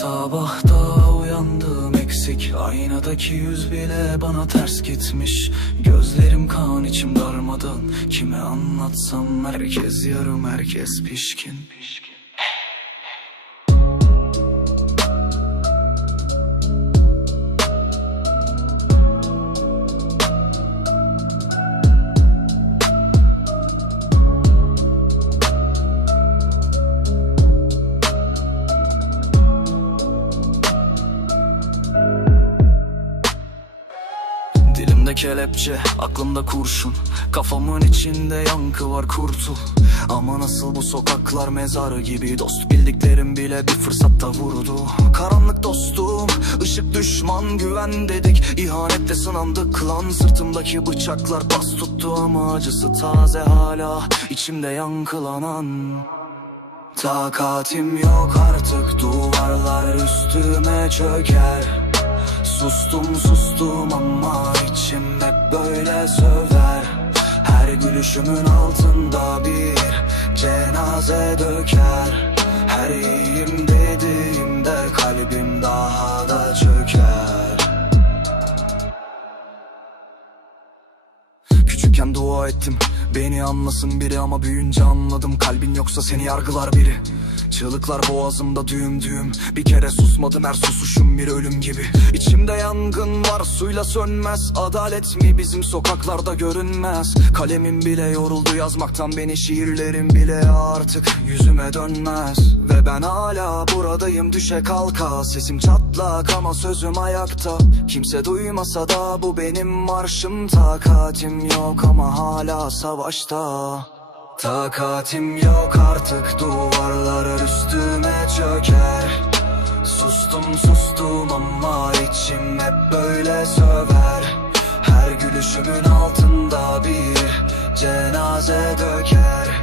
Sabahta uyandım eksik. Aynadaki yüz bile bana ters gitmiş. Gözlerim kan içim darmadan. Kime anlatsam herkes yarım herkes pişkin Dilimde kelepçe, aklımda kurşun. Kafamın içinde yankı var kurtul. Ama nasıl bu sokaklar mezarı gibi? Dost bildiklerim bile bir fırsatta vurdu. Karanlık dostum, ışık düşman güven dedik. İhanette sınandık lan. Sırtımdaki bıçaklar bas tuttu ama acısı taze hala. İçimde yankılanan Takatim yok artık. Duvarlar üstüme çöker. Sustum sustum ama böyle söver Her gülüşümün altında bir cenaze döker. Her iyiyim dediğimde kalbim daha da çöker. Küçükken dua ettim Beni anlasın biri ama büyüyünce anladım. Kalbin yoksa seni yargılar biri. Çığlıklar boğazımda düğüm düğüm. Bir kere susmadım her susuşum bir ölüm gibi. İçimde yangın var suyla sönmez. Adalet mi bizim sokaklarda görünmez? Kalemim bile yoruldu yazmaktan Beni şiirlerim bile artık yüzüme dönmez. Ve ben hala buradayım düşe kalka. Sesim çatlak ama sözüm ayakta. Kimse duymasa da bu benim marşım. Takatim yok ama hala savaşta. Takatim yok artık duvarlar üstüme çöker. Sustum sustum ama içim hep böyle söver. Her gülüşümün altında bir cenaze döker